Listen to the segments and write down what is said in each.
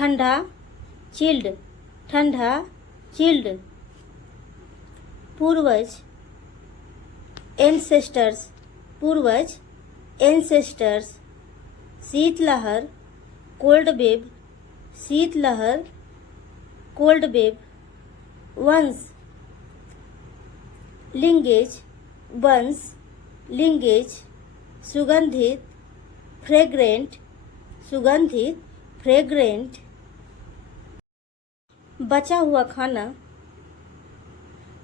ठंडा चिल्ड, ठंडा चिल्ड। पूर्वज एंसेस्टर्स, पूर्वज एंसेस्टर्स। शीतलहर कोल्ड वेव, शीतलहर कोल्ड वेव। वंश लिंगेज, वंश लिंगेज। सुगंधित फ्रेग्रेंट, सुगंधित फ्रेग्रेंट। बचा हुआ खाना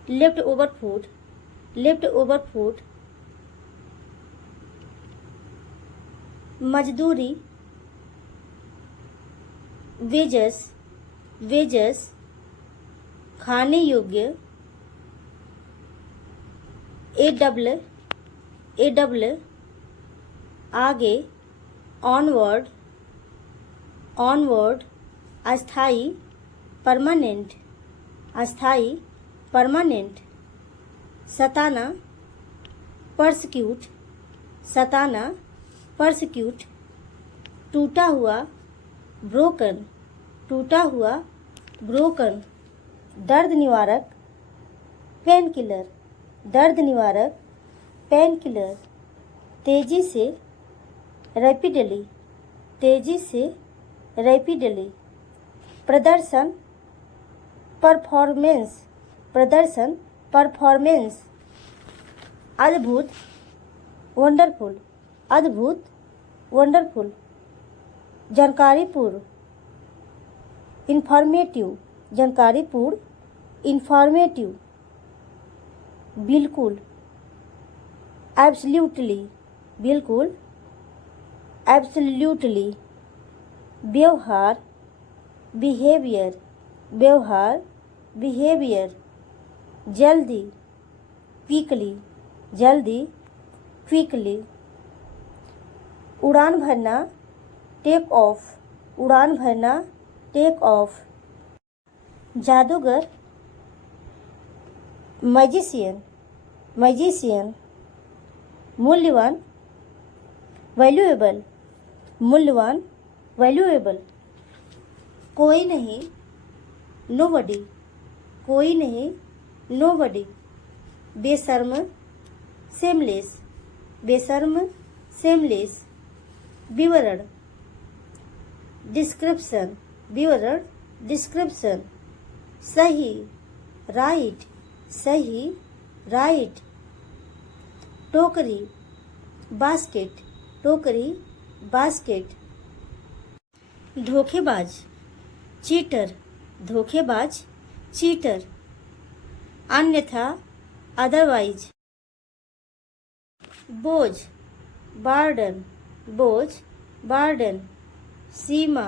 left over food, left over food. मजदूरी वेजस, वेजस। खाने योग्य एडब्ल आगे। Onward, onward. अस्थाई परमानेंट, अस्थाई परमानेंट। सताना परसिक्यूट, सताना परसिक्यूट। टूटा हुआ ब्रोकन, टूटा हुआ ब्रोकन। दर्द निवारक पेन किलर, दर्द निवारक पेन किलर। तेजी से रैपिडली, तेजी से रैपिडली। प्रदर्शन परफॉर्मेंस, प्रदर्शन परफॉर्मेंस। अद्भुत वंडरफुल, अद्भुत वंडरफुल। जानकारीपूर्ण इंफॉर्मेटिव, जानकारीपूर्ण इंफॉर्मेटिव। बिल्कुल एब्सोल्युटली, बिल्कुल एब्सोल्युटली। व्यवहार बिहेवियर, व्यवहार बिहेवियर। जल्दी क्विकली, जल्दी क्विकली। उड़ान भरना टेक ऑफ, उड़ान भरना टेक ऑफ। जादूगर मैजिशियन, मैजिशियन। मूल्यवान वैल्यूएबल, मूल्यवान वैल्यूएबल। कोई नहीं नोबडी, कोई नहीं नोबडी। बेशर्म सेमलेस, बेशर्म सेमलेस। विवरण डिस्क्रिप्शन, विवरण डिस्क्रिप्शन। सही राइट, सही राइट। टोकरी बास्केट, टोकरी बास्केट। धोखेबाज चीटर, धोखेबाज चीटर। अन्यथा अदरवाइज। बोझ बार्डन, बोझ बार्डन। सीमा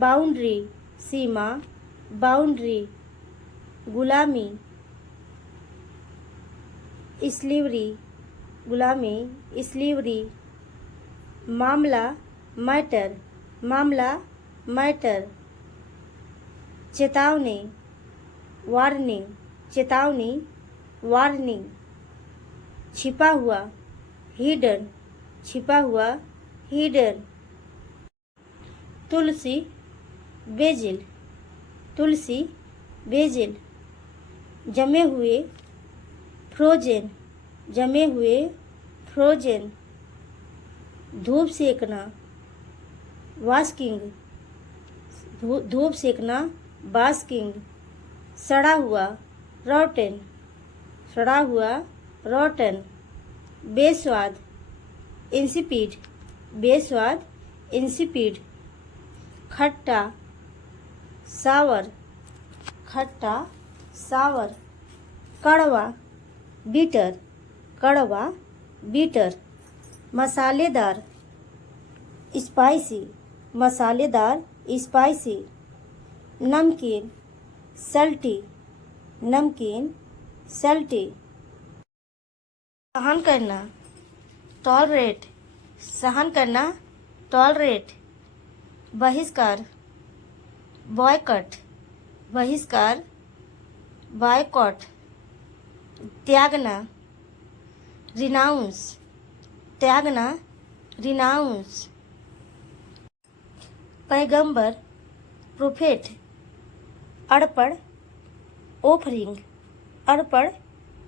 बाउंड्री, सीमा बाउंड्री। गुलामी स्लीवरी, गुलामी स्लीवरी। मामला मैटर, मामला मैटर। चेतावनी वार्निंग, चेतावनी वार्निंग। छिपा हुआ हिडन, छिपा हुआ हिडन। तुलसी बेजिल, तुलसी बेजिल। जमे हुए फ्रोजेन, जमे हुए फ्रोजेन। धूप सेकना वास्किंग, धूप सेकना बास्किंग। सड़ा हुआ रॉटेन, सड़ा हुआ रॉटन। बेस्वाद इंसिपिड, बेस्वाद इंसिपिड। खट्टा सावर, खट्टा सावर। कड़वा बीटर, कड़वा बीटर। मसालेदार स्पाइसी, मसालेदार स्पाइसी। नमकीन सल्टी, नमकीन सल्टी। सहन करना टॉलरेट, सहन करना टॉलरेट। बहिष्कार बॉयकॉट, बहिष्कार बॉयकॉट। त्यागना रिनाउंस, त्यागना रिनाउंस। पैगंबर, प्रोफेट। अड़पड़, ओफरिंग, अड़पड़,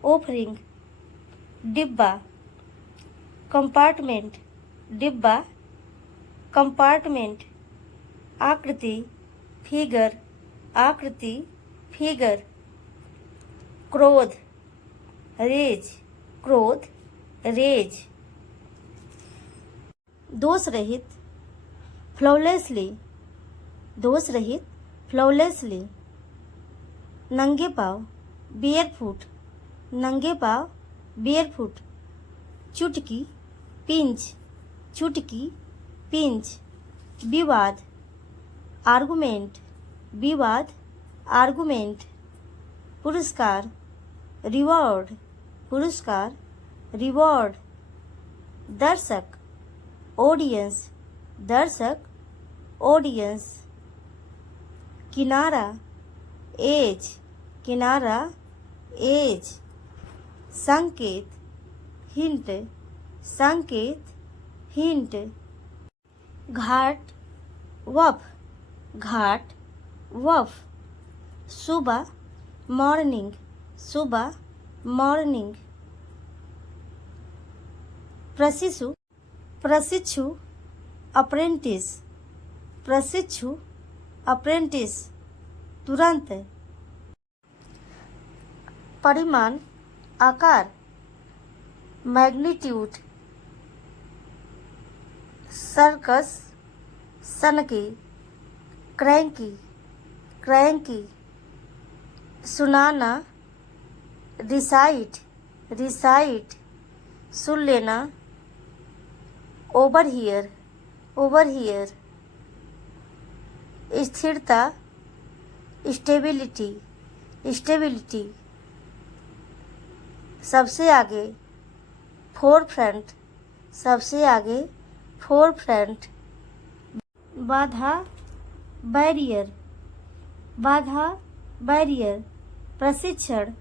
ओफरिंग। डिब्बा, कंपार्टमेंट, डिब्बा, कंपार्टमेंट। आकृति, फिगर, आकृति, फिगर। क्रोध, रेज, क्रोध, रेज। दोष रहित, फ्लॉलेसली, दोष रहित, फ्लॉलेसली। नंगे पाँव, बेयरफुट, नंगे पाँव, बेयरफुट। चुटकी, पिंच, चुटकी, पिंच। विवाद, आर्गुमेंट, विवाद, आर्गुमेंट। पुरस्कार, रिवॉर्ड, पुरस्कार, रिवॉर्ड। दर्शक, ऑडियंस, दर्शक, ऑडियंस। किनारा, एज, किनारा, एज। संकेत, हिंट, संकेत, हिंट। घाट, वफ, घाट, वफ। सुबह, मॉर्निंग, सुबह, मॉर्निंग। प्रशिक्षु, प्रशिक्षु, अप्रेंटिस, प्रशिक्षु, अप्रेंटिस। तुरंत। परिमाण, आकार, मैग्नीट्यूड। सर्कस, सनकी, क्रैंकी, क्रैंकी। सुनाना, रिसाइट, रिसाइट। सुन लेना, ओवर हियर, ओवर हियर। स्थिरता, स्टेबिलिटी, स्टेबिलिटी। सबसे आगे, फोर फ्रंट, सबसे आगे, फोर फ्रंट। बाधा, बैरियर, बाधा, बैरियर। प्रशिक्षण,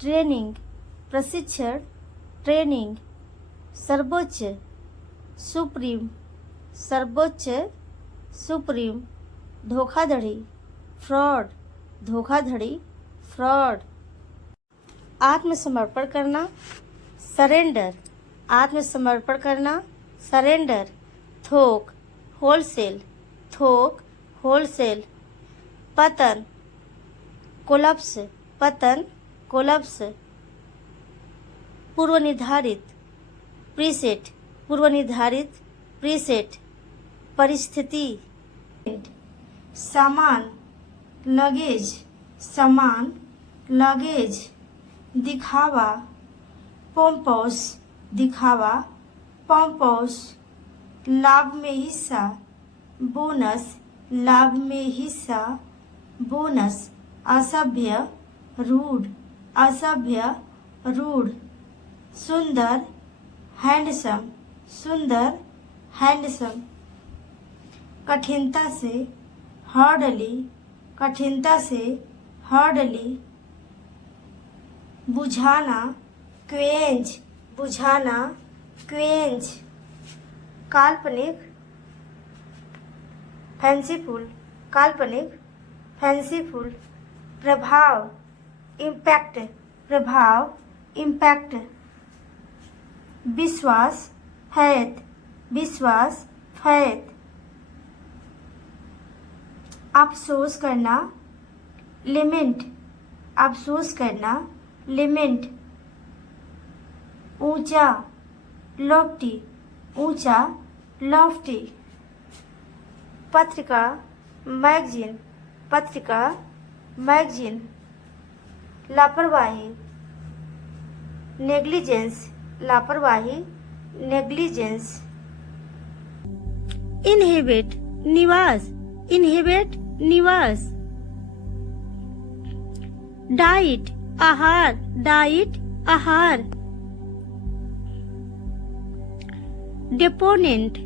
ट्रेनिंग, प्रशिक्षण, ट्रेनिंग। सर्वोच्च, सुप्रीम, सर्वोच्च, सुप्रीम। धोखाधड़ी, फ्रॉड, धोखाधड़ी, फ्रॉड। आत्मसमर्पण करना, सरेंडर, आत्मसमर्पण करना, सरेंडर। थोक, होलसेल, थोक, होलसेल। पतन, कोलप्स, पतन, कोलप्स। पूर्व निर्धारित, प्रीसेट, पूर्व निर्धारित, प्रीसेट। परिस्थिति, सामान, लगेज, सामान, लगेज। दिखावा, पोम्पोस, दिखावा, पोम्पोस। लाभ में हिस्सा, बोनस, लाभ में हिस्सा, बोनस। असभ्य, रूड, असभ्य, रूड। सुंदर, हैंडसम, सुंदर, हैंडसम। कठिनता से, हार्डली, कठिनता से, हार्डली। बुझाना, क्वेंच, बुझाना, क्वेंच। काल्पनिक, फैंसीफुल, काल्पनिक, फैंसीफुल। प्रभाव, इम्पैक्ट, प्रभाव, इम्पैक्ट। विश्वास, फैथ, विश्वास, फैथ। अफसोस करना, लिमेंट, अफसोस करना, लिमेंट। ऊंचा, लॉफ्टी, ऊंचा, लॉफ्टी। पत्रिका, मैगजीन, पत्रिका, मैगजीन। लापरवाही, नेग्लिजेंस, लापरवाही, नेग्लिजेंस। इनहेबिट, निवास, इनहेबिट, निवास। डाइट, आहार, डाइट, आहार। डेपोनेंट,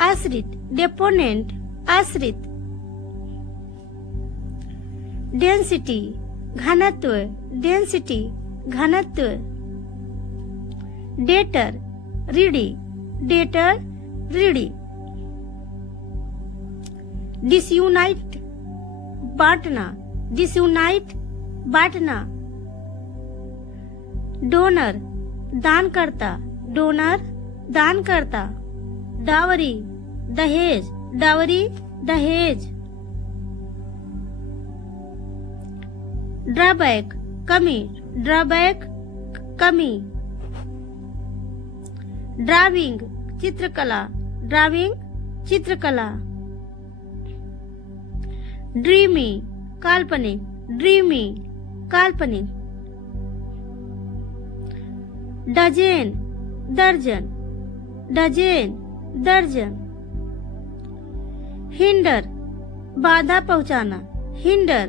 आश्रित, डेपोनेंट, आश्रित। डेंसिटी, घनत्व, डेंसिटी, घनत्व। डेटर, रीडी, डेटर, रीडी। डिसयूनाइट बांटना, डिसयूनाइट बांटना। डोनर दानकर्ता, डोनर दानकर्ता। डावरी दहेज, डावरी दहेज। ड्रॉबैक कमी, ड्रॉबैक कमी। ड्राविंग चित्रकला, ड्राविंग चित्रकला। ड्रीमी काल्पनिक, ड्रीमी काल्पनिक। डजेन दर्जन, डजेन दर्जन। हिंडर बाधा पहुंचाना, हिंडर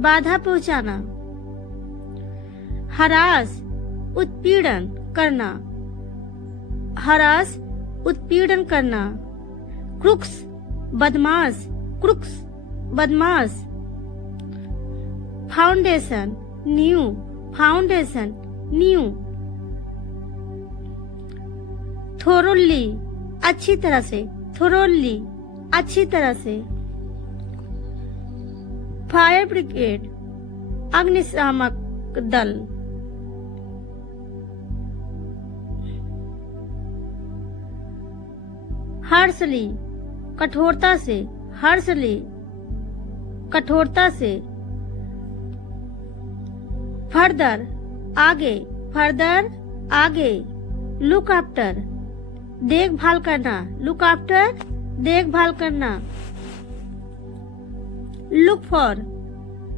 बाधा पहुंचाना। हरास उत्पीड़न करना, हरास उत्पीड़न करना। क्रुक्स बदमाश, क्रुक्स बदमाश। Foundation new, foundation new. Thoroughly अच्छी तरह से, थोरोली अच्छी तरह से। फायर ब्रिगेड अग्निशामक दल। हार्शली कठोरता से, हार्शली कठोरता से। फर्दर आगे, फर्दर आगे। लुक आफ्टर देखभाल करना, लुक आफ्टर देखभाल करना। लुक फॉर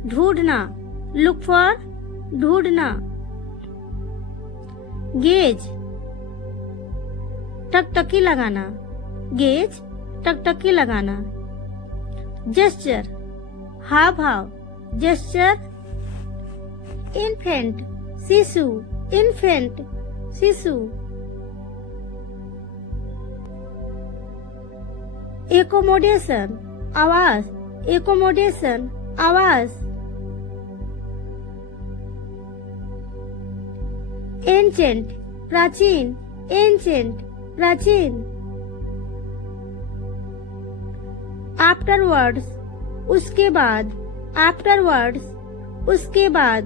ढूंढना, लुक फॉर ढूंढना। गेज टकटकी लगाना, गेज टकटकी लगाना। जेस्चर हाव भाव, जेस्चर। इन्फेंट शिशु, इन्फेंट शिशु। एकोमोडेशन आवास, एकोमोडेशन आवास। एंशेंट प्राचीन, एंशेंट प्राचीन। आफ्टरवर्ड्स उसके बाद, आफ्टरवर्ड्स उसके बाद।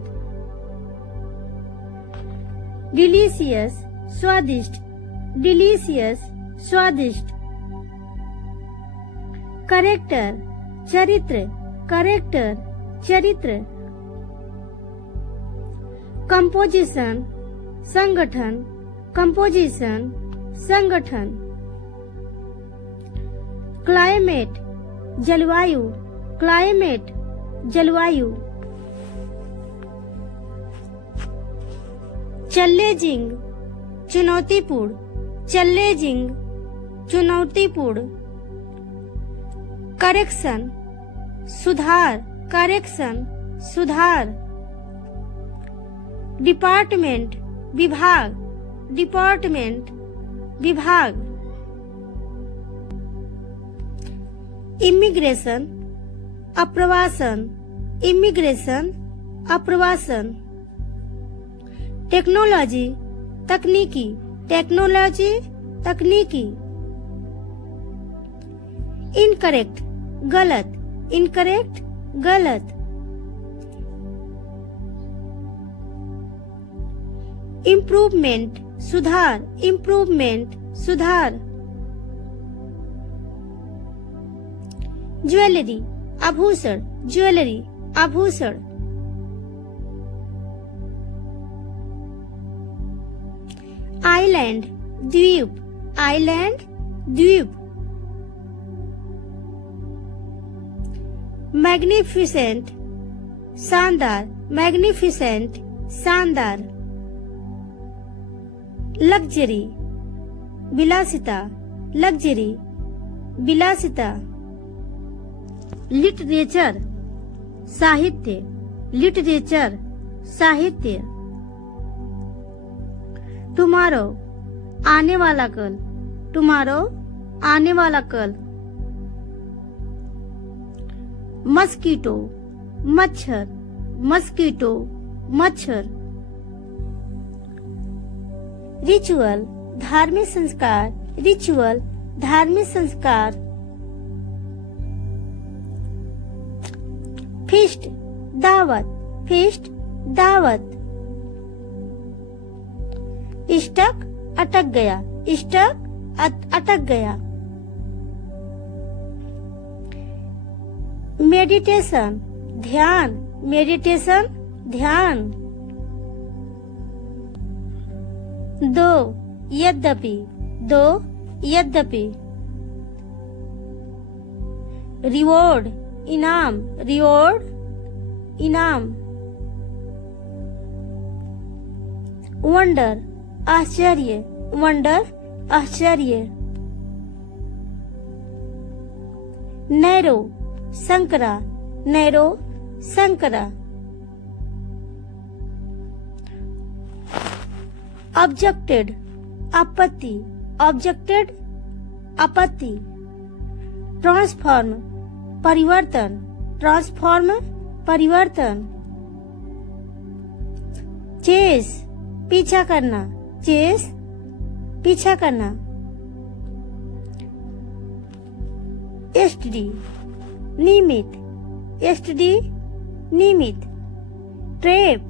डिलीशियस स्वादिष्ट, डिलीशियस स्वादिष्ट। करेक्टर चरित्र, करेक्टर चरित्र। कंपोजिशन संगठन, कंपोजिशन संगठन। क्लाइमेट जलवायु, क्लाइमेट जलवायु। चैलेंजिंग चुनौतीपूर्ण, चैलेंजिंग चुनौतीपूर्ण। करेक्शन सुधार, करेक्शन सुधार। डिपार्टमेंट विभाग, डिपार्टमेंट विभाग। इमिग्रेशन अप्रवासन, इमिग्रेशन अप्रवासन। टेक्नोलॉजी तकनीकी, टेक्नोलॉजी तकनीकी। इनकरेक्ट गलत, इनकरेक्ट गलत। इम्प्रूवमेंट सुधार, इम्प्रूवमेंट सुधार। ज्वेलरी आभूषण, ज्वेलरी आभूषण। आइलैंड द्वीप, आइलैंड द्वीप। मैग्निफिसेंट शानदार, मैग्निफिसेंट शानदार। लग्जरी विलासिता, लग्जरी विलासिता। लिटरेचर साहित्य, लिटरेचर साहित्य। टुमारो आने वाला कल, टुमारो आने वाला कल। मस्कीटो मच्छर, मस्कीटो मच्छर। रिचुअल धार्मिक संस्कार, रिचुअल धार्मिक संस्कार। फीस्ट दावत, फीस्ट दावत। स्टक अटक गया, स्टक अटक गया। मेडिटेशन ध्यान, मेडिटेशन ध्यान। दो यद्यपि, दो यद्यपि। रिवॉर्ड इनाम, रिवॉर्ड इनाम। वंडर आश्चर्य, वंडर आश्चर्य। नैरो संकरा, नैरो संकरा। ऑब्जेक्टेड आपत्ति, ऑब्जेक्टेड आपत्ति। ट्रांसफॉर्म परिवर्तन, ट्रांसफॉर्म परिवर्तन। चेस पीछा करना, चेस पीछा करना। एसटीडी नियमित, एसटीडी नियमित। ट्रैप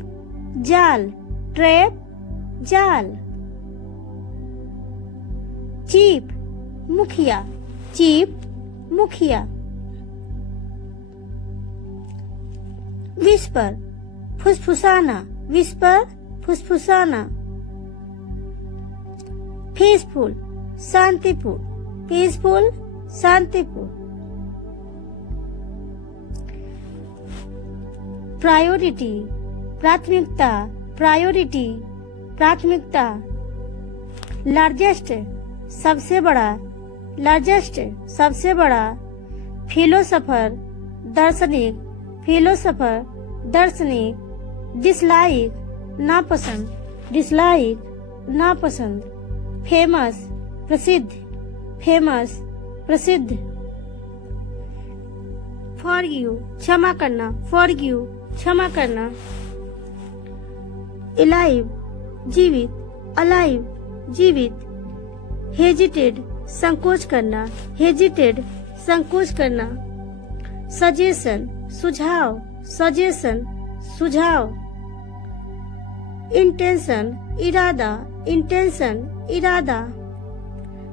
जाल, ट्रैप जाल। चीफ मुखिया, चीफ मुखिया। विस्पर फुसफुसाना, विस्पर फुसफुसाना। पीसफुल शांतिपूर्ण, पीसफुल शांतिपूर्ण। प्रायोरिटी प्राथमिकता, प्रायोरिटी प्राथमिकता। लार्जेस्ट सबसे बड़ा, लार्जेस्ट सबसे बड़ा। फिलोसोफर दार्शनिक, फिलोसोफर दार्शनिक। डिसलाइक नापसंद, डिसलाइक नापसंद। फेमस प्रसिद्ध, फेमस प्रसिद्ध। फॉरगिव क्षमा करना, फॉरगिव क्षमा करना। अलाइव जीवित, अलाइव जीवित। हेजिटेड संकोच करना, हेजिटेड संकोच करना। सजेशन सुझाव, सजेशन सुझाव। इंटेंशन इरादा, इंटेंशन इरादा।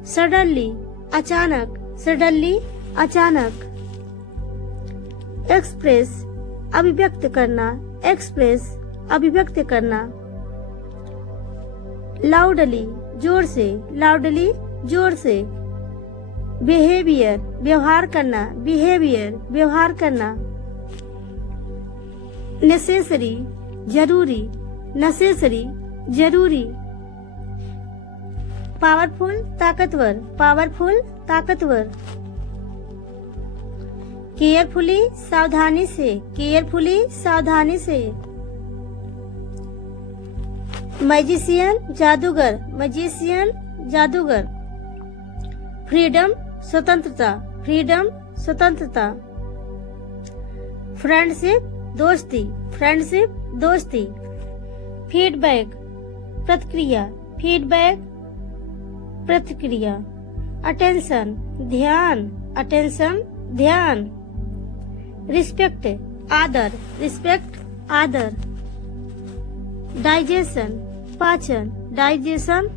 सडनली अचानक, सडनली अचानक। एक्सप्रेस अभिव्यक्त करना, एक्सप्रेस अभिव्यक्त करना। लाउडली जोर से, लाउडली जोर से। बिहेवियर व्यवहार करना, बिहेवियर व्यवहार करना। नेसेसरी जरूरी, नेसेसरी जरूरी। पावरफुल ताकतवर, पावरफुल ताकतवर। केयरफुली सावधानी से, केयरफुली सावधानी से। मैजिशियन जादूगर, मैजिशियन जादूगर। फ्रीडम स्वतंत्रता, फ्रीडम स्वतंत्रता। फ्रेंडशिप दोस्ती, फ्रेंडशिप दोस्ती। फीडबैक प्रतिक्रिया, फीडबैक प्रतिक्रिया। अटेंशन ध्यान, अटेंशन ध्यान। रिस्पेक्ट आदर, रिस्पेक्ट आदर। डाइजेशन पाचन, डाइजेशन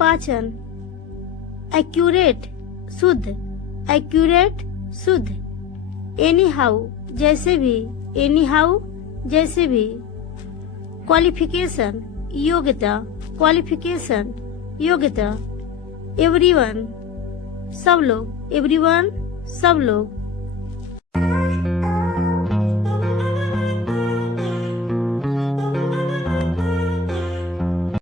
पाचन। एक्यूरेट शुद्ध, एक्यूरेट शुद्ध। एनी हाउ जैसे भी, एनी हाउ जैसे भी। क्वालिफिकेशन योग्यता, क्वालिफिकेशन योग्यता। एवरीवन सब लोग, एवरीवन सब लोग।